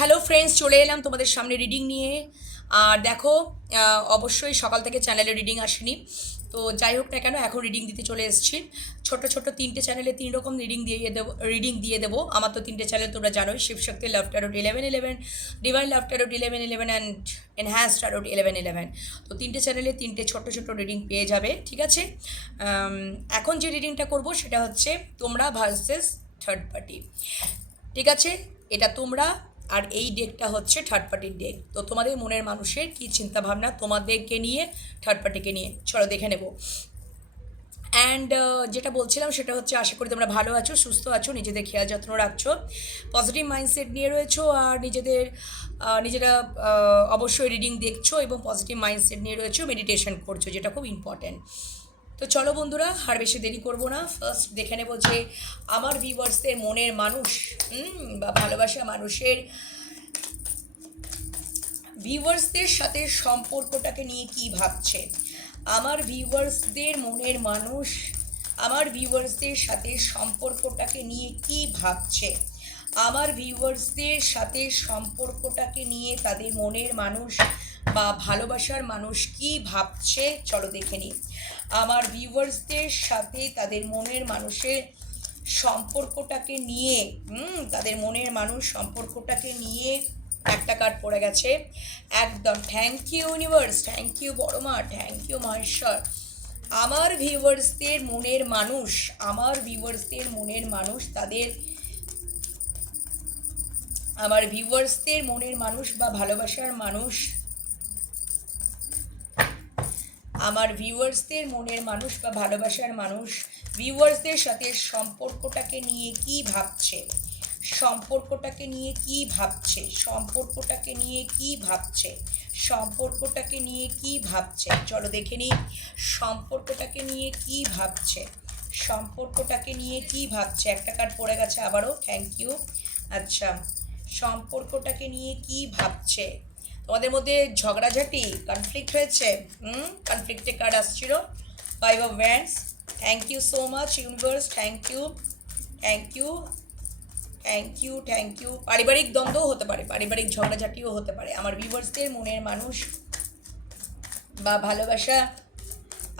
Hello friends চলে এলাম তোমাদের সামনে রিডিং নিয়ে। আর দেখো অবশ্যই সকাল থেকে চ্যানেলে রিডিং আসেনি। তো যাই হোক না কেন, এখন রিডিং দিতে চলে এসেছি। ছোট ছোট তিনটে চ্যানেলে তিন রকম রিডিং দিয়ে দেবো রিডিং দিয়ে দেবো। আমার তো তিনটে চ্যানেল তোমরা জানোই Shivshakti love tarot eleven eleven divine love tarot eleven eleven and enhance tarot eleven eleven তো তিনটে চ্যানেলে তিনটে ছোট ছোট রিডিং পেয়ে যাবে, ঠিক আছে? এখন যে রিডিংটা করব সেটা হচ্ছে তোমরা ভার্সেস থার্ড পার্টি ঠিক আছে? এটা তোমরা আর এই ডেকটা হচ্ছে থার্ড পার্টির ডেক তো তোমাদের মনের মানুষের কী চিন্তাভাবনা তোমাদেরকে নিয়ে থার্ড পার্টিকে নিয়ে? চলো দেখে নেব। অ্যান্ড যেটা বলছিলাম সেটা হচ্ছে আশা করি তোমরা ভালো আছো, সুস্থ আছো, নিজেদের খেয়াল যত্ন রাখছো পজিটিভ মাইন্ডসেট নিয়ে রয়েছো আর নিজেদের নিজেরা অবশ্যই রিডিং দেখছ এবং পজিটিভ মাইন্ডসেট নিয়ে রয়েছো মেডিটেশন করছ, যেটা খুব ইম্পর্ট্যান্ট তো চলো বন্ধুরা, আর বেশি দেরি করব না। ফার্স্ট দেখে নেব যে আমার ভিউয়ার্সদের মনের মানুষ বা ভালোবাসা মানুষের ভিউয়ার্সদের সাথে সম্পর্কটাকে নিয়ে কি ভাবছে? আমার ভিউয়ার্সদের মনের মানুষ, আমার ভিউয়ার্সদের সাথে সম্পর্কটাকে নিয়ে কি ভাবছে? আমার ভিউয়ার্সদের সাথে সম্পর্কটাকে নিয়ে তাদের মনের মানুষ বা ভালোবাসার মানুষ কি ভাবছে, চলো দেখে নিই। আমার ভিউয়ার্সদের সাথে তাদের মনের মানুষের সম্পর্কটাকে নিয়ে, হুম, তাদের মনের মানুষ সম্পর্কটাকে নিয়ে একটা কার্ড পড়ে গেছে। একদম thank you universe thank you বড় মা থ্যাংক ইউ মহেশ্বর। আমার ভিউয়ার্সদের মনের মানুষ, আমার ভিউয়ার্সদের মনের মানুষ, তাদের, আমার ভিউয়ার্সদের মনের মানুষ বা ভালোবাসার মানুষ আমার ভিউয়ার্সদের মনের মানুষ বা ভালোবাসার মানুষ ভিউয়ার্সদের সাথে সম্পর্কটাকে নিয়ে কি ভাবছে? সম্পর্কটাকে নিয়ে কি ভাবছে? সম্পর্কটাকে নিয়ে কি ভাবছে? সম্পর্কটাকে নিয়ে কি ভাবছে? চলো দেখে নিই। সম্পর্কটাকে নিয়ে কি ভাবছে? সম্পর্কটাকে নিয়ে কি ভাবছে? একটা কার্ড পড়ে গেছে আবারও। থ্যাংক ইউ আচ্ছা সম্পর্কটাকে নিয়ে কি ভাবছে? তোমাদের মধ্যে ঝগড়াঝাটি কনফ্লিক্ট হয়েছে, হুম? কনফ্লিক্টে কার্ড আসছিল। Five of wands thank you so much universe thank you thank you thank you thank you পারিবারিক দ্বন্দ্বও হতে পারে, পারিবারিক ঝগড়াঝাটিও হতে পারে। আমার ভিউয়ার্সদের মনের মানুষ বা ভালোবাসা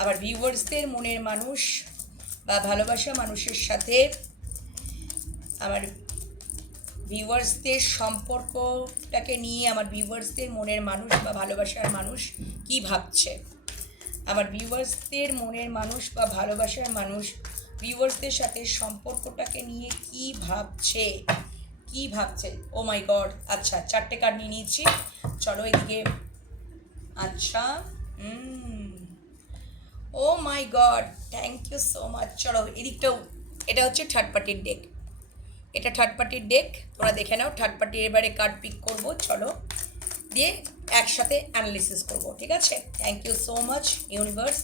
আবার ভিউয়ার্সদের মনের মানুষ বা ভালোবাসা মানুষের সাথে আমার ভিউয়ার্সদের সম্পর্কটাকে নিয়ে আমার ভিউয়ার্সদের মনের মানুষ বা ভালোবাসার মানুষ কি ভাবছে? আমার ভিউয়ার্সদের মনের মানুষ বা ভালোবাসার মানুষ ভিউয়ার্সদের সাথে সম্পর্কটাকে নিয়ে কি ভাবছে? কি ভাবছে? ও মাই গড আচ্ছা চারটে কার্ড নিয়ে নিয়েছি। চলো এদিকে। আচ্ছা ও my god thank you so much চলো, এদিকটাও, এটা হচ্ছে থার্ড পার্টির ডেক এটা থার্ড পার্টির ডেক তোমরা দেখে নাও থার্ড পার্টির এবারে কার্ড পিক করব, চলো। দিয়ে একসাথে অ্যানালিসিস করব, ঠিক আছে? Thank you so much universe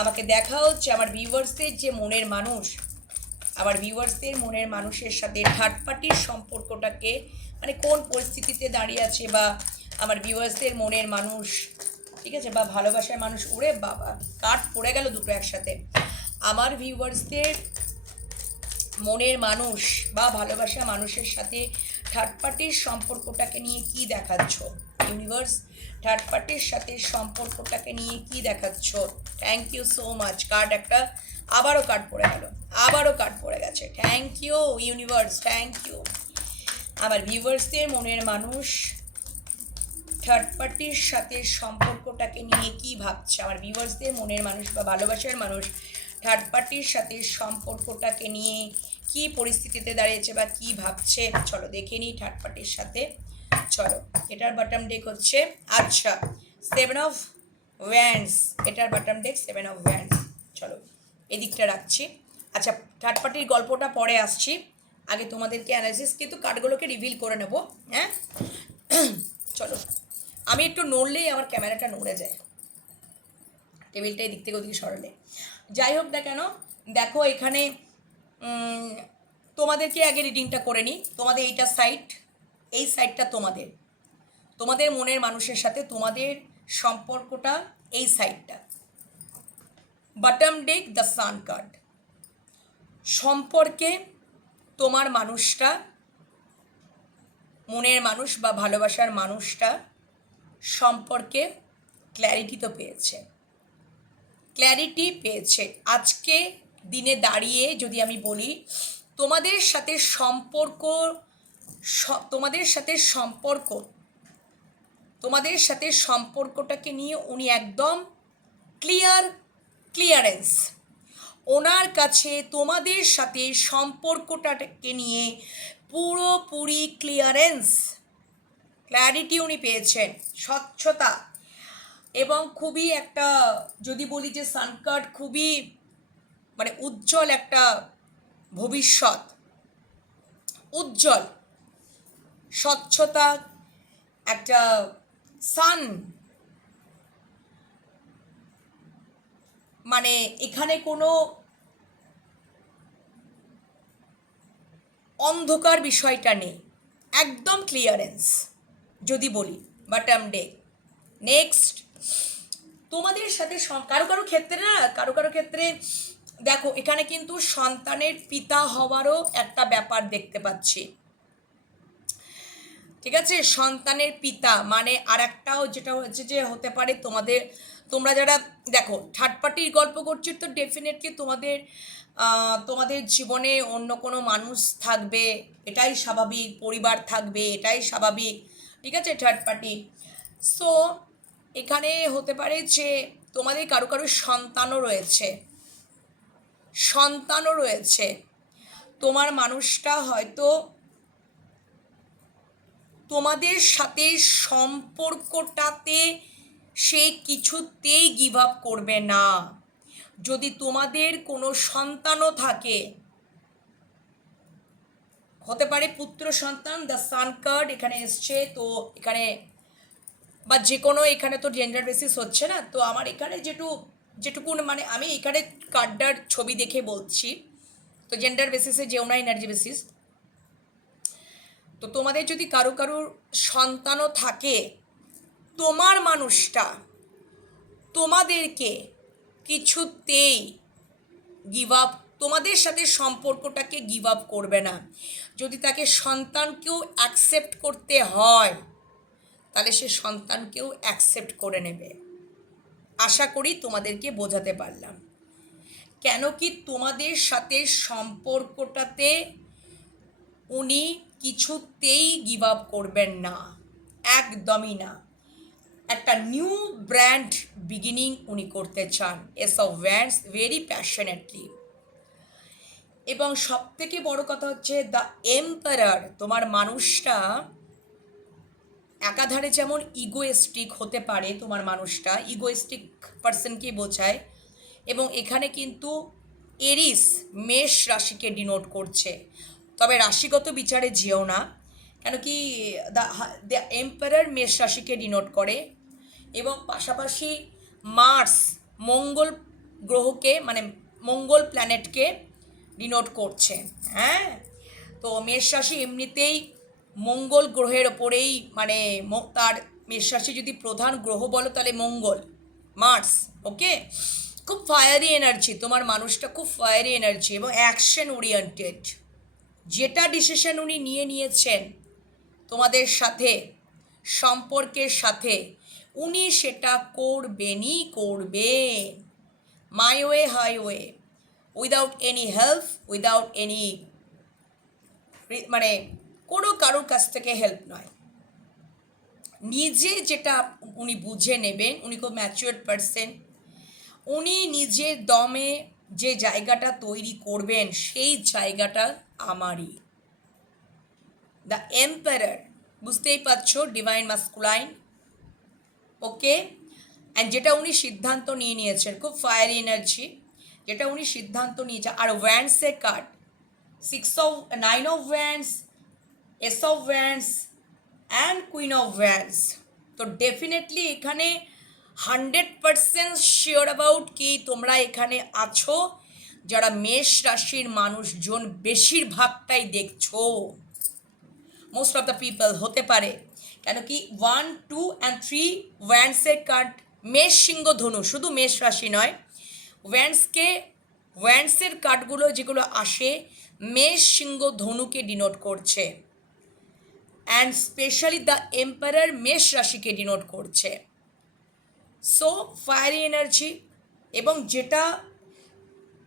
আমাকে দেখাও যে আমার ভিউয়ার্সদের যে মনের মানুষ, আমার ভিউয়ার্সদের মনের মানুষের সাথে থার্ড পার্টির সম্পর্কটাকে মানে কোন পরিস্থিতিতে দাঁড়িয়ে আছে বা আমার ভিউয়ার্সদের মনের মানুষ, ঠিক আছে? বা ভালোবাসার মানুষ উড়ে বাবা কাঠ পড়ে গেল দুটো একসাথে। আমার ভিউয়ার্সদের মনের মানুষ বা ভালোবাসা মানুষের সাথে থার্ড পার্টির সম্পর্কটাকে নিয়ে কি দেখাচ্ছ? ইউনিভার্স থার্ড পার্টির সাথে সম্পর্কটাকে নিয়ে কি দেখাচ্ছ? Thank you so much card একটা আবারও কার্ড পড়ে গেল। আবারও কার্ড পড়ে গেছে। Thank you universe thank you আমার ভিউয়ার্সদের মনের মানুষ থার্ড পার্টির সাথে সম্পর্কটাকে নিয়ে কি ভাবছে? আমার ভিউয়ার্সদের মনের মানুষ বা ভালোবাসার মানুষ থার্ড পার্টির সাথে সম্পর্কটাকে নিয়ে কি পরিস্থিতিতে দাঁড়িয়েছে বা কি ভাবছে, চলো দেখে নিই থার্ড পার্টির সাথে। চলো, এটার বাটাম ডেক হচ্ছে আচ্ছা সেভেন অফ ভ্যান্স এটার বাটাম ডেক সেভেন অফ ভ্যান্স চলো, এদিকটা রাখছি। আচ্ছা থার্ড পার্টির গল্পটা পরে আসছি। আগে তোমাদেরকে অ্যানালিসিস কিন্তু কার্ডগুলোকে রিভিল করে নেব হ্যাঁ? চলো, আমি একটু নড়লেই আমার ক্যামেরাটা নড়ে যায়। টেবিলটা এদিক থেকে ওদিকে সরালে। যাই হোক না কেন, দেখো এখানে তোমাদেরকে আগে রিডিংটা করে নিই। তোমাদের এইটা সাইট এই সাইটটা তোমাদের। তোমাদের মনের মানুষের সাথে তোমাদের সম্পর্কটা এই সাইডটা বাটাম ডেক দ্য সান কার্ড সম্পর্কে তোমার মানুষটা, মনের মানুষ বা ভালোবাসার মানুষটা সম্পর্কে ক্ল্যারিটি তো পেয়েছে। ক্ল্যারিটি পেয়েছে। আজকে দিনে দাঁড়িয়ে যদি আমি বলি, তোমাদের সাথে সম্পর্ক তোমাদের সাথে সম্পর্ক, তোমাদের সাথে সম্পর্কটাকে নিয়ে উনি একদম ক্লিয়ার ক্লিয়ারেন্স ওনার কাছে তোমাদের সাথে সম্পর্কটাকে নিয়ে পুরোপুরি ক্লিয়ারেন্স ক্ল্যারিটি উনি পেয়েছেন, স্বচ্ছতা। এবং খুবই একটা, যদি বলি যে সানকার্ড খুবই মানে উজ্জ্বল একটা ভবিষ্যৎ। উজ্জ্বল, স্বচ্ছতা, একটা সান মানে এখানে কোনো অন্ধকার বিষয়টা নেই। একদম ক্লিয়ারেন্স যদি বলি বাট বাটাম ডে নেক্সট তোমাদের সাথে কারও কারও ক্ষেত্রে না, কারও কারও ক্ষেত্রে দেখো, এখানে কিন্তু সন্তানের পিতা হওয়ারও একটা ব্যাপার দেখতে পাচ্ছি। ঠিক আছে? সন্তানের পিতা মানে আর একটাও যেটা হচ্ছে যে হতে পারে তোমাদের, তোমরা যারা দেখো থার্ড পার্টির গল্প করছি তো ডেফিনেটলি তোমাদের তোমাদের জীবনে অন্য কোনো মানুষ থাকবে, এটাই স্বাভাবিক, পরিবার থাকবে, এটাই স্বাভাবিক। ঠিক আছে? থার্ড পার্টি সো এখানে হতে পারে যে তোমাদের কারও কারও সন্তানও রয়েছে। সন্তানও রয়েছে। তোমার মানুষটা হয়তো তোমাদের সাথে সম্পর্কটাতে সে কিছুতেই গিভ আপ করবে না। যদি তোমাদের কোনো সন্তানও থাকে, হতে পারে পুত্র সন্তান দ্য সান কার্ড এখানে এসছে, তো এখানে বা যে কোনো এখানে তো জেন্ডার বেসিস হচ্ছে না, তো আমার এখানে যেটু, যেটুকুন মানে আমি এখানে কার্ডটার ছবি দেখে বলছি, তো জেন্ডার বেসিসে যেও না এনার্জি বেসিস তো তোমাদের যদি কারও কারোর সন্তানও থাকে, তোমার মানুষটা তোমাদেরকে কিছুতেই গিভ আপ তোমাদের সাথে সম্পর্কটাকে গিভ আপ করবে না। যদি তাকে সন্তানকেও অ্যাকসেপ্ট করতে হয় তাহলে সে সন্তানকেও অ্যাকসেপ্ট করে নেবে। আশা করি তোমাদেরকে বোঝাতে পারলাম। কেন কি তোমাদের সাথে সম্পর্কটাতে উনি কিছুতেই গিভ আপ করবেন না। একদমই না। একটা নিউ ব্র্যান্ড বিগিনিং উনি করতে চান। Ace of wands very passionately এবং সব থেকে বড় কথা হচ্ছে দ্য এম্পারার তোমার মানুষটা একাধারে যেমন ইগোয়েস্টিক হতে পারে তোমার মানুষটা ইগোয়েস্টিক পার্সনকে বোঝায়, এবং এখানে কিন্তু এরিস মেষ রাশিকে ডিনোট করছে। তবে রাশিগত বিচারে যেও না, কেন কি দ্য দ্য এম্পারার মেষ রাশিকে ডিনোট করে, এবং পাশাপাশি মার্স মঙ্গল গ্রহকে মানে মঙ্গল প্ল্যানেটকে ডিনোট করছে। হ্যাঁ? তো মেষ রাশি এমনিতেই মঙ্গল গ্রহের ওপরেই মানে তার মেষ রাশি যদি প্রধান গ্রহ বলো, তাহলে মঙ্গল, মার্স, ওকে? খুব ফায়ারি এনার্জি তোমার মানুষটা খুব ফায়ারি এনার্জি এবং অ্যাকশন ওরিয়েন্টেড যেটা ডিসিশন উনি নিয়ে নিয়েছেন তোমাদের সাথে, সম্পর্কের সাথে, উনি সেটা করবেনই করবেন। My way highway without any help without any মানে কোনো কারোর কাছ থেকে হেল্প নয়। নিজে যেটা উনি বুঝে নেবেন, উনি খুব ম্যাচিওর পারসন উনি নিজের দমে যে জায়গাটা তৈরি করবেন, সেই জায়গাটা আমারই। দ্য এম্পায়ার বুঝতেই পারছ ডিভাইন মাস্কুলাইন ওকে অ্যান্ড যেটা উনি সিদ্ধান্ত নিয়ে নিয়েছেন, খুব ফায়ার এনার্জি যেটা উনি সিদ্ধান্ত নিয়েছে, আর ভ্যান্সের card six of nine of wands ace of wands and queen of wands তো ডেফিনেটলি এখানে হান্ড্রেড পারসেন্ট শিওর অ্যাবাউট কি তোমরা এখানে আছো? যারা মেষ রাশির মানুষজন বেশিরভাগটাই দেখছ। মোস্ট অফ দ্য পিপল হতে পারে। কেন কি ওয়ান টু অ্যান্ড থ্রি ওয়ান্সের কার্ড মেষ, সিংহ, ধনু, শুধু মেষ রাশি নয়। ওয়ান্সকে ওয়ান্সের কার্ডগুলো যেগুলো আসে, মেষ, সিংহ, ধনুকে ডিনোট করছে। অ্যান্ড স্পেশালি দ্য এম্পায়ার মেষ রাশিকে ডিনোট করছে সো ফায়ারি এনার্জি এবং যেটা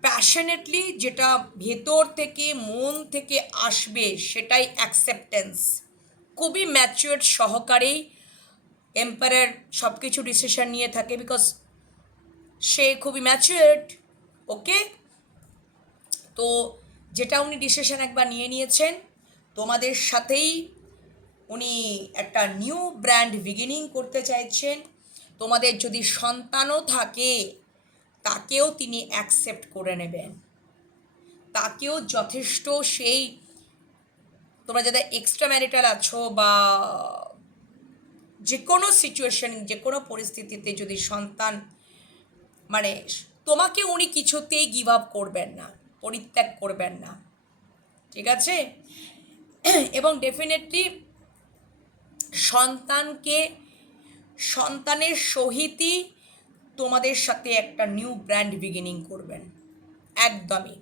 প্যাশনেটলি যেটা ভেতর থেকে মন থেকে আসবে সেটাই অ্যাকসেপ্টেন্স খুবই ম্যাচিওর সহকারেই এম্পায়ার সব কিছু ডিসিশন নিয়ে থাকে বিকজ সে খুবই ম্যাচিওর্ড ওকে তো যেটা উনি ডিসিশন একবার নিয়ে নিয়েছেন তোমাদের সাথেই উনি একটা নিউ ব্র্যান্ড বিগিনিং করতে চাইছেন। তোমাদের যদি সন্তানও থাকে, তাকেও তিনি অ্যাকসেপ্ট করে নেবেন। তাকেও যথেষ্ট সেই, তোমরা যাদের এক্সট্রা ম্যারিটাল আছো বা যে কোনো সিচুয়েশন যে কোনো পরিস্থিতিতে যদি সন্তান মানে তোমাকে উনি কিছুতেই গিভ আপ করবেন না, পরিত্যাগ করবেন না। ঠিক আছে? এবং ডেফিনেটলি সন্তানকে, সন্তানের সহিতই তোমাদের সাথে একটা নিউ ব্র্যান্ড বিগিনিং করবেন। একদমই।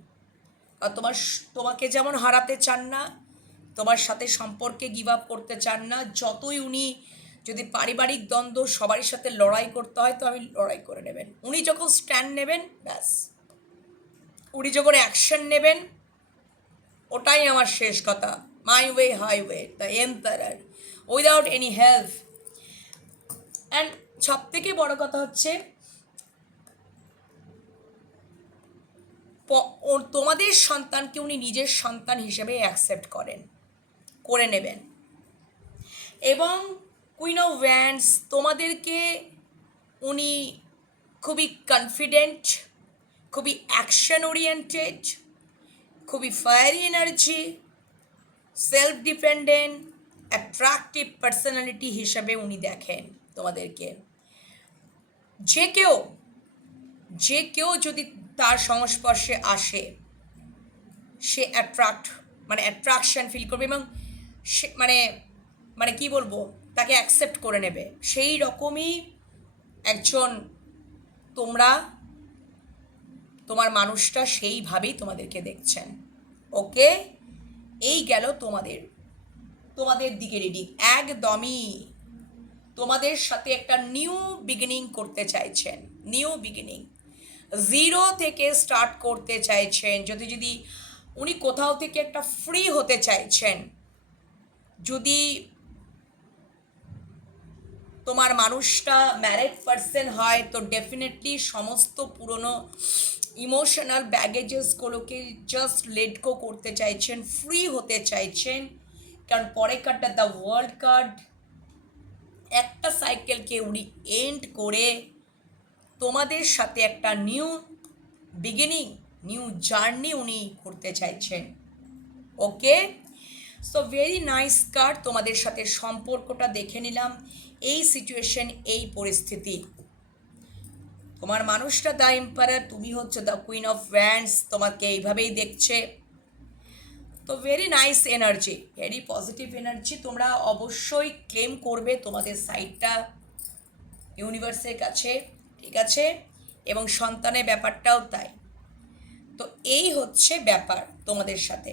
তোমার তোমাকে যেমন হারাতে চান না, তোমার সাথে সম্পর্কে গিভ আপ করতে চান না, যতই উনি যদি পারিবারিক দ্বন্দ্ব সবারই সাথে লড়াই করতে হয়, তো আমি লড়াই করে নেবেন। উনি যখন স্ট্যান্ড নেবেন, ব্যাস। উনি যখন অ্যাকশন নেবেন, ওটাই আমার শেষ কথা। My way highway the empire without any help and সব থেকে বড় কথা হচ্ছে তোমাদের সন্তানকে উনি নিজের সন্তান হিসেবে অ্যাকসেপ্ট করেন, করে নেবেন। এবং কুইন অফ ভ্যান্স তোমাদেরকে উনি খুবই কনফিডেন্ট খুবই অ্যাকশন ওরিয়েন্টেড খুবই fiery energy self dependent attractive personality হিসাবে উনি দেখেন তোমাদেরকে। যে কেউ যে কেউ যদি তার সংস্পর্শে আসে, সে অ্যাট্রাক্ট মানে অ্যাট্রাকশন ফিল করবে এবং সে মানে মানে কি বলব, তাকে অ্যাকসেপ্ট করে নেবে। সেই রকমই একজন তোমরা, তোমার মানুষটা সেইভাবেই তোমাদেরকে দেখছেন। ওকে? এই গেল তোমাদের তোমাদের দিকে রেডি একদমই। তোমাদের সাথে একটা নিউ বিগিনিং করতে চাইছেন। নিউ বিগিনিং জিরো থেকে স্টার্ট করতে চাইছেন। যদি যদি উনি কোথাও থেকে একটা ফ্রি হতে চাইছেন, যদি তোমার মানুষটা ম্যারেড পার্সন হয়, তো ডেফিনেটলি সমস্ত পুরনো ইমোশনাল ব্যাগেজেসগুলোকে জাস্ট লেট গো করতে চাইছেন ফ্রি হতে চাইছেন। কারণ পরে কার্ডটা দ্য ওয়ার্ল্ড কার্ড একটা সাইকেলকে উনি এন্ড করে তোমাদের সাথে একটা নিউ বিগিনিং নিউ জার্নি উনি করতে চাইছেন। Okay so very nice card তোমাদের সাথে সম্পর্কটা দেখে নিলাম। এই সিচুয়েশন এই পরিস্থিতি। তোমার মানুষটা দ্য এম্পায়ার তুমি হচ্ছে দ্য কুইন অফ ভ্যান্ডস তোমাকে এইভাবেই দেখছে। তো very nice energy very positive energy তোমরা অবশ্যই ক্লেম করবে তোমাদের সাইটটা ইউনিভার্সের কাছে, ঠিক আছে? এবং সন্তানের ব্যাপারটাও তাই। তো এই হচ্ছে ব্যাপার তোমাদের সাথে।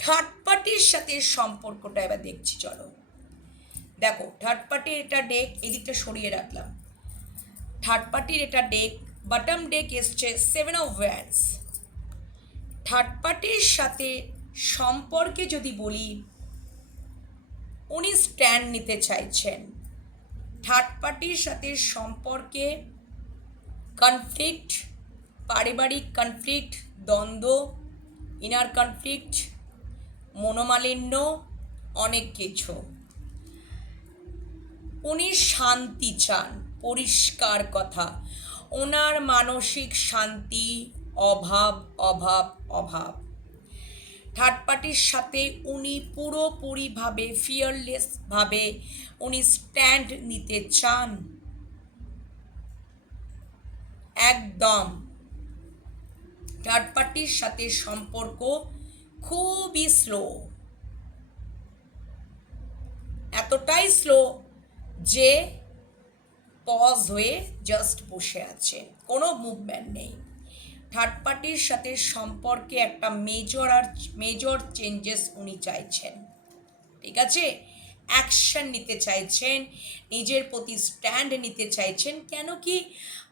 থার্ড পার্টির সাথে সম্পর্কটা এবার দেখছি, চলো। দেখো থার্ড পার্টির এটা ডেক এদিকটা সরিয়ে রাখলাম। থার্ড পার্টির এটা ডেক বাটম ডেক এসছে সেভেন অফ ভ্যান্স থার্ড পার্টির সাথে সম্পর্কে যদি বলি, উনি স্ট্যান্ড নিতে চাইছেন। থার্ড পার্টির সাথে সম্পর্কে কনফ্লিক্ট পারিবারিক কনফ্লিক্ট দ্বন্দ্ব ইনার কনফ্লিক্ট মনোমালিন্য, অনেক কিছু। উনি শান্তি চান, পরিষ্কার কথা। ওনার মানসিক শান্তি, অভাব অভাব অভাব। থার্ড পার্টির সাথে উনি পুরোপুরিভাবে ফিয়ারলেসভাবে উনি স্ট্যান্ড নিতে চান। একদম। থার্ড পার্টির সাথে সম্পর্ক খুবই স্লো এতটাই স্লো যে পজ হয়ে জাস্ট বসে আছে। কোনো মুভমেন্ট নেই। থার্ড পার্টির সাথে সম্পর্কে একটা মেজর আর মেজর চেঞ্জেস উনি চাইছেন। ঠিক আছে? অ্যাকশন নিতে চাইছেন, নিজের প্রতি স্ট্যান্ড নিতে চাইছেন, কেন কি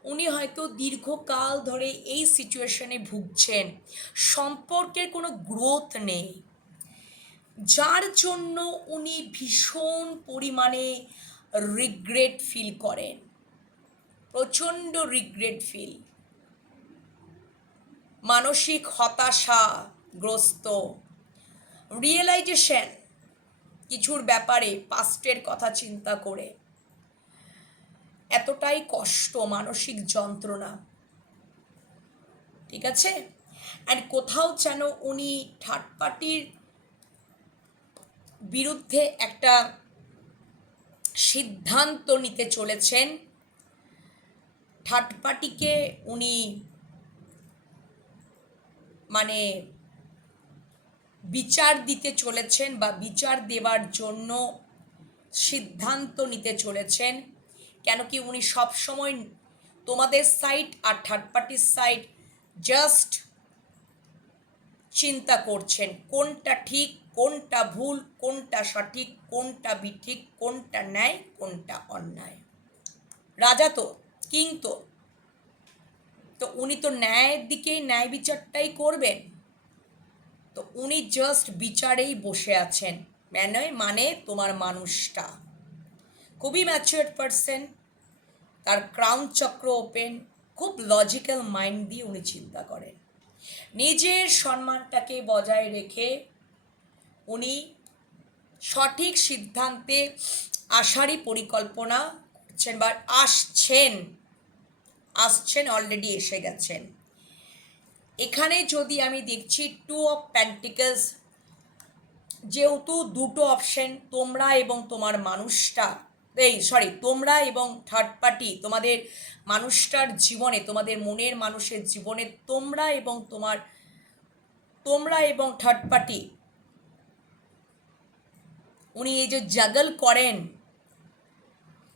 উনি হয়তো দীর্ঘকাল ধরে এই সিচুয়েশনে ভুগছেন। সম্পর্কের কোনো গ্রোথ নেই। যার জন্য উনি ভীষণ পরিমাণে রিগ্রেট ফিল করেন। প্রচণ্ড রিগ্রেট ফিল মানসিক হতাশাগ্রস্ত। রিয়েলাইজেশন কিছুর ব্যাপারে পাস্টের কথা চিন্তা করে। এতটাই কষ্ট, মানসিক যন্ত্রণা। ঠিক আছে? অ্যান্ড কোথাও যেন উনি থার্ড পার্টির বিরুদ্ধে একটা সিদ্ধান্ত নিতে চলেছেন। থার্ড পার্টিকে উনি মানে বিচার দিতে চলেছেন বা বিচার দেওয়ার জন্য সিদ্ধান্ত নিতে চলেছেন, কেন কি উনি সবসময় তোমাদের সাইড আর থার্ড পার্টির সাইড জাস্ট চিন্তা করছেন, কোনটা ঠিক, কোনটা ভুল, কোনটা সঠিক, কোনটা বিঠিক, কোনটা ন্যায়, কোনটা অন্যায়। রাজা তো কিং তো। তো উনি তো ন্যায়ের দিকেই, ন্যায় বিচারটাই করবেন। তো উনি জাস্ট বিচারেই বসে আছেন। মানে মানে তোমার মানুষটা। খুবই ম্যাচুয়ার্ড পারসন তার ক্রাউন চক্র ওপেন খুব লজিক্যাল মাইন্ড দিয়ে উনি চিন্তা করেন। নিজের সম্মানটাকে বজায় রেখে উনি সঠিক সিদ্ধান্তে আসারই পরিকল্পনা করছেন বা আসছেন। আসছেন অলরেডি এসে গেছেন। এখানে যদি আমি দেখছি টু অফ প্যান্টিকলস যেহেতু দুটো অপশন তোমরা এবং তোমার মানুষটা, এই সরি তোমরা এবং থার্ড পার্টি তোমাদের মানুষটার জীবনে, তোমাদের মনের মানুষের জীবনে তোমরা এবং তোমার, তোমরা এবং থার্ড পার্টি উনি এই যে জাগল করেন,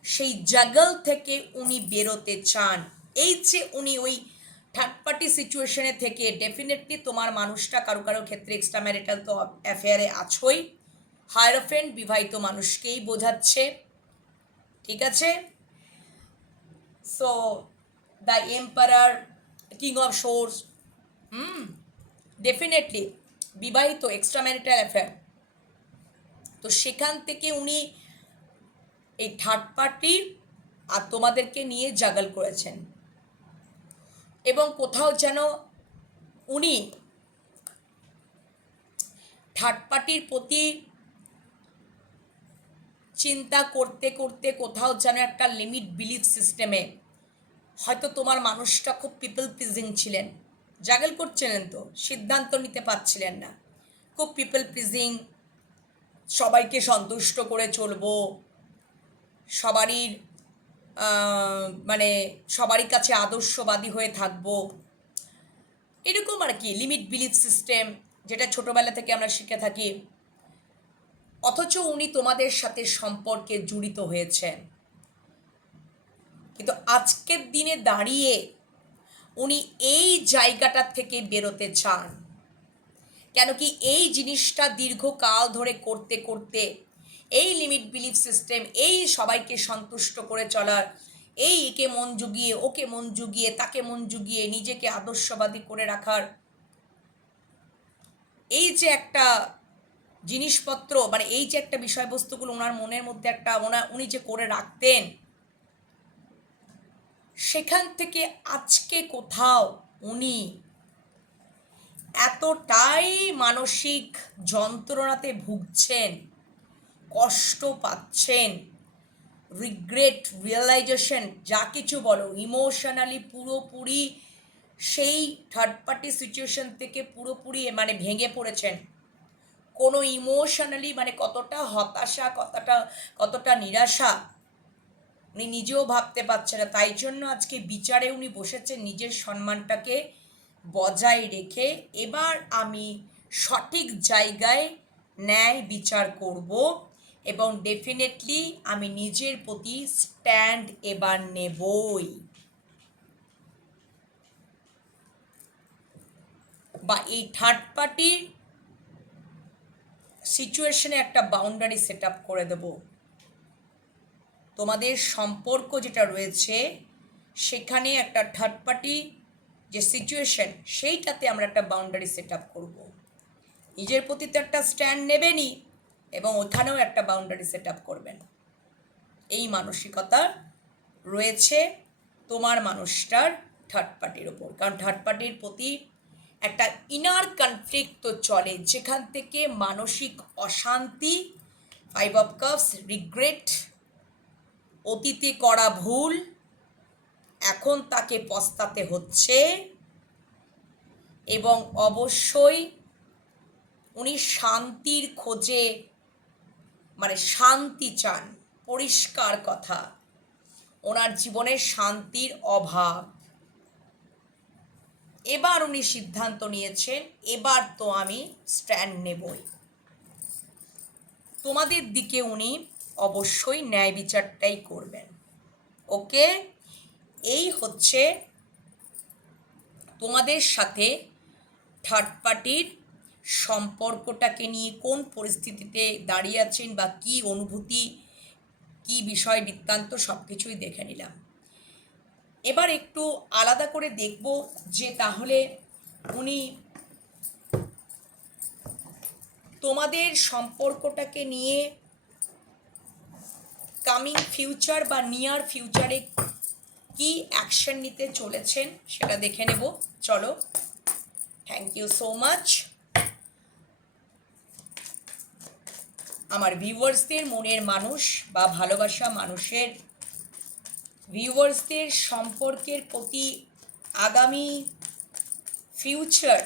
সেই জাগল থেকে উনি বেরোতে চান। এই যে উনি ওই থার্ড পার্টি সিচুয়েশনে থেকে ডেফিনেটলি তোমার মানুষটা কারও কারও ক্ষেত্রে এক্সট্রা ম্যারিটাল তো অ্যাফেয়ারে আছোই। হায়ারফেন্ড বিবাহিত মানুষকেই বোঝাচ্ছে। ঠিক আছে? So the emperor king of swords hmm definitely বিবাহিত এক্সট্রা ম্যারিটাল অ্যাফেয়ার তো সেখান থেকে উনি এই থার্ড পার্টি আর তোমাদেরকে নিয়ে জাগাল করেছেন। এবং কোথাও যেন উনি থার্ড পার্টির প্রতি চিন্তা করতে করতে কোথাও যেন একটা লিমিট বিলিফ সিস্টেমে হয়তো তোমার মানুষটা খুব পিপল প্লিজিং ছিলেন। জাগেল করছিলেন তো, সিদ্ধান্ত নিতে পারছিলেন না। খুব পিপল প্লিজিং সবাইকে সন্তুষ্ট করে চলবো, সবারই মানে সবারই কাছে আদর্শবাদী হয়ে থাকব। এরকম আর কি লিমিট বিলিফ সিস্টেম যেটা ছোটোবেলা থেকে আমরা শিখে থাকি। অথচ উনি তোমাদের সাথে সম্পর্কে জড়িত হয়েছেন। কিন্তু আজকের দিনে দাঁড়িয়ে উনি এই জায়গাটার থেকে বেরোতে চান। কেন কি এই জিনিসটা দীর্ঘকাল ধরে করতে করতে এই লিমিট বিলিফ সিস্টেম এই সবাইকে সন্তুষ্ট করে চলার, এই একে মন জুগিয়ে, ওকে মন জুগিয়ে, তাকে মন জুগিয়ে নিজেকে আদর্শবাদী করে রাখার, এই যে একটা জিনিসপত্র মানে এই যে একটা বিষয়বস্তুগুলো ওনার মনের মধ্যে একটা ওনার উনি যে করে রাখতেন, সেখান থেকে আজকে কোথাও উনি এতটাই মানসিক যন্ত্রণাতে ভুগছেন। কষ্ট পাচ্ছেন। রিগ্রেট রিয়েলাইজেশন যা কিছু বলো ইমোশনালি পুরোপুরি সেই থার্ড পার্টি সিচুয়েশন থেকে পুরোপুরি মানে ভেঙে পড়েছেন। কোনো ইমোশনালি মানে কতটা হতাশা, কতটা কতটা নিরাশা উনি নিজেও ভাবতে পারছে না। তাই জন্য আজকে বিচারে উনি বসেছেন নিজের সম্মানটাকে বজায় রেখে। এবার আমি সঠিক জায়গায় ন্যায় বিচার করব। এবং ডেফিনেটলি আমি নিজের প্রতি স্ট্যান্ড এবার নেবই। বা এই থার্ড পার্টির সিচুয়েশনে একটা বাউন্ডারি সেট আপ করে দেব। তোমাদের সম্পর্ক যেটা রয়েছে, সেখানে একটা থার্ড পার্টি যে সিচুয়েশন সেইটাতে আমরা একটা বাউন্ডারি সেট আপ করব। নিজের প্রতি তো একটা স্ট্যান্ড নেবেনই। এবং ওখানেও একটা বাউন্ডারি সেট আপ করবেন। এই মানসিকতা রয়েছে তোমার মানুষটার থার্ড পার্টির ওপর কারণ থার্ড পার্টির প্রতি একটা ইনার কনফ্লিক্ট তো চলে। যেখান থেকে মানসিক অশান্তি ফাইভ অফ কাপস রিগ্রেট অতীতে করা ভুল, এখন তাকে পস্তাতে হচ্ছে এবং অবশ্যই উনি শান্তির খোঁজে মানে শান্তি চান, পরিষ্কার কথা। ওনার জীবনে শান্তির অভাব। এবার উনি সিদ্ধান্ত নিয়েছেন, এবার তো আমি স্ট্যান্ড নেবই। তোমাদের দিকে উনি অবশ্যই ন্যায় বিচারটাই করবেন। ওকে? এই হচ্ছে তোমাদের সাথে থার্ড পার্টির সম্পর্কটাকে নিয়ে কোন পরিস্থিতিতে দাঁড়িয়ে আছেন বা কি অনুভূতি, কি বিষয় বৃত্তান্ত সব কিছুই দেখে নিলাম। এবার একটু আলাদা করে দেখব যে তাহলে উনি তোমাদের সম্পর্কটাকে নিয়ে কামিং ফিউচার বা নিয়ার ফিউচারে কি অ্যাকশন নিতে চলেছেন সেটা দেখে নেব। চলো, থ্যাংক ইউ সো মাচ। আমার ভিউয়ার্সদের মনের মানুষ বা ভালোবাসা মানুষের ভিউয়ার্সদের সম্পর্কের প্রতি আগামী ফিউচার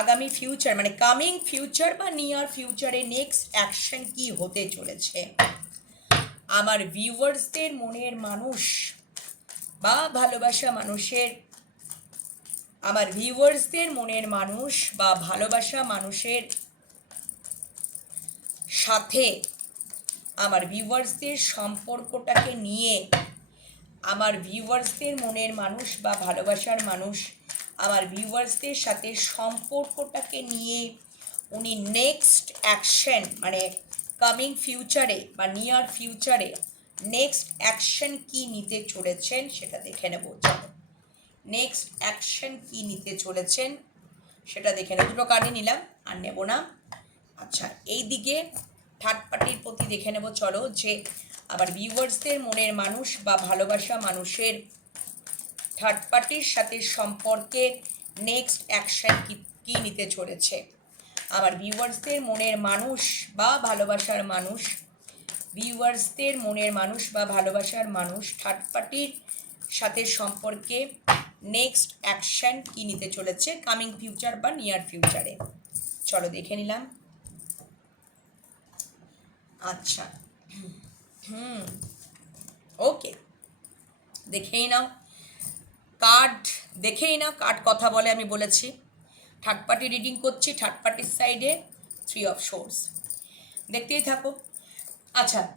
আগামী ফিউচার মানে কামিং ফিউচার বা নিয়ার ফিউচারে নেক্সট অ্যাকশন কি হতে চলেছে? আমার ভিউয়ার্সদের মনের মানুষ বা ভালোবাসা মানুষের, আমার ভিউয়ার্সদের মনের মানুষ বা ভালোবাসা মানুষের সাথে আমার ভিউয়ার্সদের সম্পর্কটাকে নিয়ে আমার ভিউয়ার্সদের মনের মানুষ বা ভালোবাসার মানুষ, আমার ভিউয়ার্সদের সাথে সম্পর্কটাকে নিয়ে উনি নেক্সট অ্যাকশন মানে কামিং ফিউচারে বা নিয়ার ফিউচারে নেক্সট অ্যাকশন কি নিতে চলেছেন সেটা দেখে নেব, চলো। নেক্সট অ্যাকশন কি নিতে চলেছেন সেটা দেখে নেব। দুটো কার্ডই নিলাম, আর নেব না। আচ্ছা এই দিকে থার্ড পার্টির প্রতি দেখে নেব, চলো, যে আবার ভিউয়ার্সদের মনের মানুষ বা ভালোবাসা মানুষের থার্ড পার্টির সাথে সম্পর্কে নেক্সট অ্যাকশন কি, কী নিতে চলেছে? আমার ভিউয়ার্সদের মনের মানুষ বা ভালোবাসার মানুষ ভিউয়ার্সদের মনের মানুষ বা ভালোবাসার মানুষ থার্ড পার্টির সাথে সম্পর্কে নেক্সট অ্যাকশন কী নিতে চলেছে কামিং ফিউচার বা নিয়ার ফিউচারে চলো, দেখে নিলাম। আচ্ছা। হুম, ওকে। দেখেই নাও। কার্ড, দেখেই নাও, কার্ড কথা বলে আমি বলেছি। থার্ড পার্টি রিডিং করছি, থার্ড পার্টির সাইডে থ্রি অফ শোর্স দেখতেই থাকো। আচ্ছা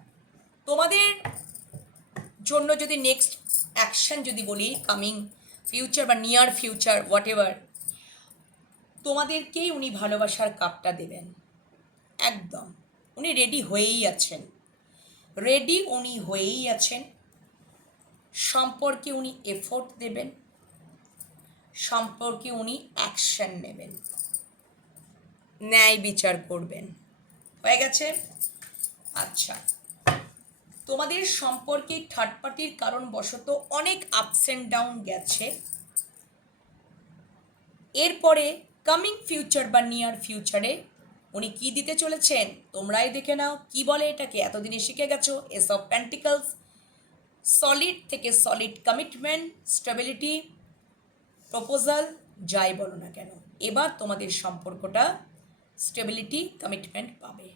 তোমাদের জন্য যদি নেক্সট অ্যাকশন যদি বলি কামিং ফিউচার বা নিয়ার ফিউচার হোয়াট এভার তোমাদেরকেই উনি ভালোবাসার কাপটা দেবেন। একদম। উনি রেডি হয়েই আছেন। রেডি উনি হয়েই আছেন। সম্পর্কে উনি এফোর্ট দেবেন। সম্পর্কে উনি অ্যাকশন নেবেন। ন্যায় বিচার করবেন। হয়ে গেছে? আচ্ছা। তোমাদের সম্পর্কে থার্ড পার্টির কারণবশত অনেক আপস অ্যান্ড ডাউন গেছে। এরপরে কামিং ফিউচার বা নিয়ার ফিউচারে উনি কি দিতে চলেছেন? তোমরাই দেখে নাও। কি বলে এটাকে? এতদিনে শিখে গেছো। এস অফ প্যান্টিকলস সলিড থেকে সলিড কমিটমেন্ট স্টেবিলিটি প্রপোজাল যাই বলো না কেন। এবার তোমাদের সম্পর্কটা স্টেবিলিটি কমিটমেন্ট পাবে।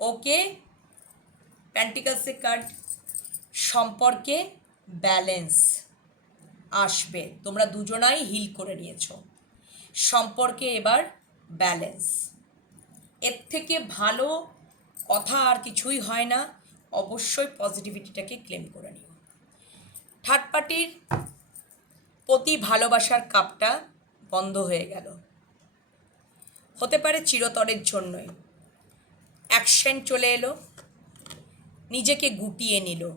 ওকে প্যান্টিকালসের কার্ড সম্পর্কে ব্যালেন্স আসবে। তোমরা দুজনাই হিল করে নিয়েছো। সম্পর্কে এবার ব্যালেন্স এর থেকে ভালো কথা আর কিছুই হয় না। অবশ্যই পজিটিভিটিটাকে ক্লেম করে নিও। থার্ড পার্টির প্রতি ভালোবাসার কাপটা বন্ধ হয়ে গেল। হতে পারে চিরতরের জন্যই। অ্যাকশন চলে এলো। নিজেকে গুটিয়ে নিল।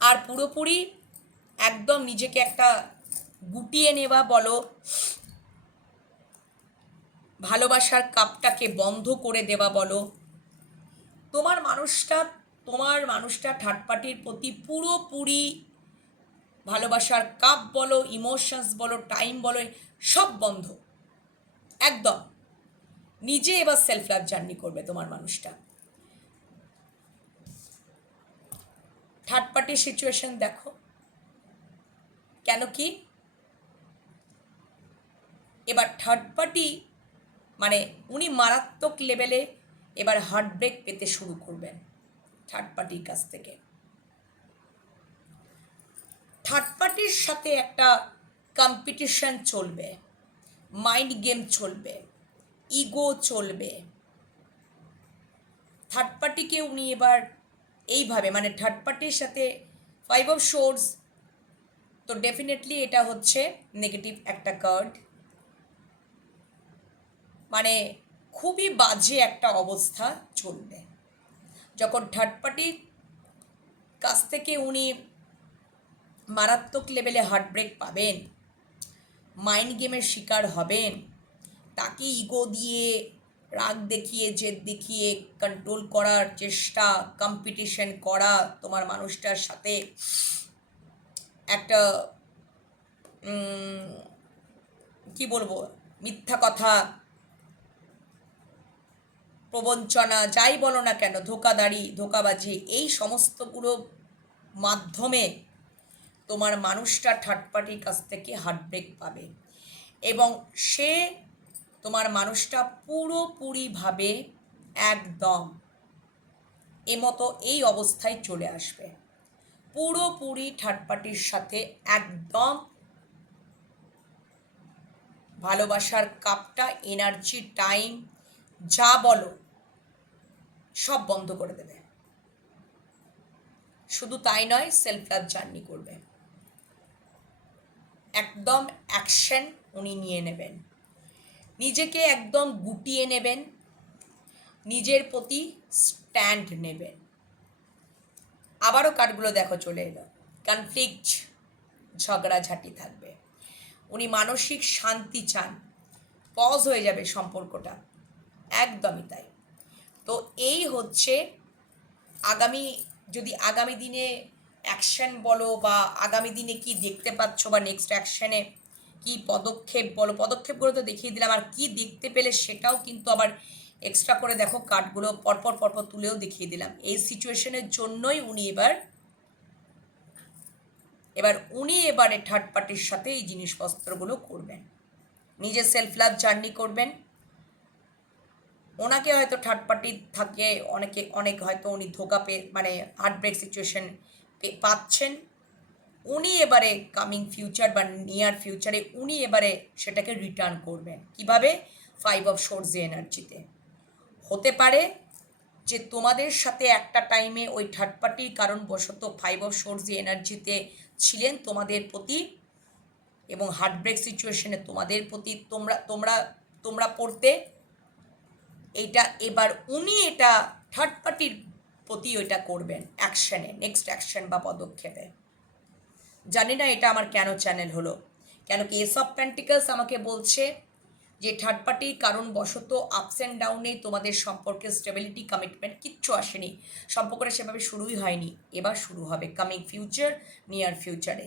আর পুরোপুরি একদম নিজেকে একটা গুটিয়ে নেওয়া বলো ভালোবাসার কাপটাকে বন্ধ করে দেওয়া বলো। তোমার মানুষটা তোমার মানুষটা পার্টির প্রতি পুরোপুরি ভালোবাসার কাপ বলো ইমোশনস বলো টাইম বলো, সব বন্ধ। একদম। নিজে এবার সেলফ লাভ জার্নি করবে তোমার মানুষটা। থার্ড পার্টির সিচুয়েশন দেখো। কেন কি? এবার থার্ড পার্টি মানে উনি মারাত্মক লেভেলে এবার হার্ট ব্রেক পেতে শুরু করবেন থার্ড পার্টির কাছ থেকে। থার্ড পার্টির সাথে একটা কম্পিটিশন চলবে মাইন্ড গেম চলবে ইগো চলবে। থার্ড পার্টিকে উনি এবার এইভাবে মানে থার্ড পার্টির সাথে ফাইভ অফ শোর্স তো ডেফিনেটলি এটা হচ্ছে নেগেটিভ একটা কার্ড মানে খুবই বাজে একটা অবস্থা চলবে। যখন পার্টির কাছ থেকে উনি মারাত্মক লেভেলে হার্ট ব্রেক পাবেন মাইন্ড গেমের শিকার হবেন, তাকে ইগো দিয়ে, রাগ দেখিয়ে, জেদ দেখিয়ে কন্ট্রোল করার চেষ্টা কম্পিটিশন করা, তোমার মানুষটার সাথে একটা কি বলব, মিথ্যা কথা প্রবঞ্চনা, যাই বলো না কেন ধোকাদারি ধোকাবাজি, এই সমস্তগুলো মাধ্যমে তোমার মানুষটা থার্ড পার্টির কাছ থেকে হার্ট ব্রেক পাবে। এবং সে তোমার মানুষটা পুরোপুরিভাবে একদম এমতো এই অবস্থায় চলে আসবে। পুরোপুরি থার্ড পার্টির সাথে একদম ভালোবাসার কাপটা এনার্জি টাইম যা বলো সব বন্ধ করে দেবে। শুধু তাই নয় সেলফ লাভ জার্নি করবে। একদম অ্যাকশন উনি নিয়ে নেবেন। নিজেকে একদম গুটিয়ে নেবেন। নিজের প্রতি স্ট্যান্ড নেবেন। আবারও কার্ডগুলো দেখো, চলে এলো। কনফ্লিক্ট ঝগড়াঝাটি থাকবে। উনি মানসিক শান্তি চান। পজ হয়ে যাবে সম্পর্কটা। একদমই তাই। তো এই হচ্ছে আগামী, যদি আগামী দিনে অ্যাকশন বলো বা আগামী দিনে কি দেখতে পাচ্ছ বা নেক্সট অ্যাকশনে কি পদক্ষেপ বলো, পদক্ষেপগুলো তো দেখিয়ে দিলাম। আর কি দেখতে পেলে সেটাও কিন্তু আবার এক্সট্রা করে দেখো কার্ডগুলো পরপর পরপর তুলেও দেখিয়ে দিলাম। এই সিচুয়েশনের জন্যই উনি এবার এবার উনি এবারে থার্ড পার্টির সাথে এই জিনিসপত্রগুলো করবেন। নিজে সেলফ লাভ জার্নি করবেন। ওনাকে হয়তো থার্ড পার্টি থাকে, অনেকে, অনেক হয়তো উনি ধোকা পেয়ে মানে হার্ট ব্রেক সিচুয়েশন পাচ্ছেন। উনি এবারে কামিং ফিউচার বা নিয়ার ফিউচারে উনি এবারে সেটাকে রিটার্ন করবেন। কীভাবে? ফাইভ অফ সোর্স এনার্জিতে হতে পারে যে তোমাদের সাথে একটা টাইমে ওই থার্ড পার্টির কারণবশত ফাইভ অফ সোর্স এনার্জিতে ছিলেন তোমাদের প্রতি এবং হার্ট ব্রেক সিচুয়েশনে তোমাদের প্রতি তোমরা তোমরা তোমরা পড়তে এইটা, এবার উনি এটা থার্ড পার্টির প্রতি ওইটা করবেন অ্যাকশনে নেক্সট অ্যাকশন বা পদক্ষেপে। জানি না এটা আমার কেন চ্যানেল হলো। কেন কি এসব প্যান্টিকালস আমাকে বলছে যে থার্ড পার্টির কারণবশত আপস অ্যান্ড ডাউনে তোমাদের সম্পর্কে স্টেবিলিটি কমিটমেন্ট কিচ্ছু আসেনি। সম্পর্কটা সেভাবে শুরুই হয়নি। এবার শুরু হবে কামিং ফিউচার নিয়ার ফিউচারে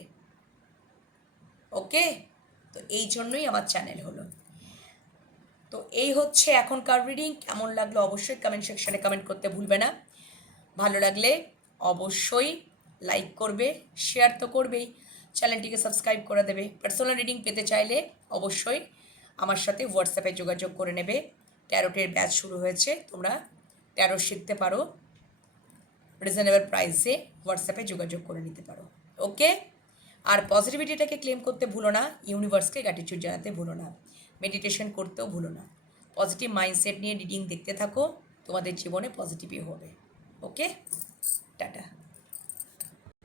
ওকে তো এই জন্যই আমার চ্যানেল হলো। তো এই হচ্ছে এখনকার রিডিং কেমন লাগল অবশ্যই কমেন্ট সেকশানে কমেন্ট করতে ভুলবে না। ভালো লাগলে অবশ্যই লাইক করবে শেয়ার তো করবেই। চ্যানেলটিকে সাবস্ক্রাইব করে দেবে। পার্সোনাল রিডিং পেতে চাইলে অবশ্যই আমার সাথে হোয়াটসঅ্যাপে যোগাযোগ করে নেবে। ট্যারোটের ব্যাচ শুরু হয়েছে, তোমরা ট্যারো শিখতে পারো। রিজনেবল প্রাইসে হোয়াটসঅ্যাপে যোগাযোগ করে নিতে পারো। ওকে আর পজিটিভিটিটাকে ক্লেম করতে ভুলো না। ইউনিভার্সকে গ্র্যাটিটিউড জানাতে ভুলো না। মেডিটেশন করতেও ভুলো না। পজিটিভ মাইন্ডসেট নিয়ে রিডিং দেখতে থাকো, তোমাদের জীবনে পজিটিভই হবে। ওকে টাটা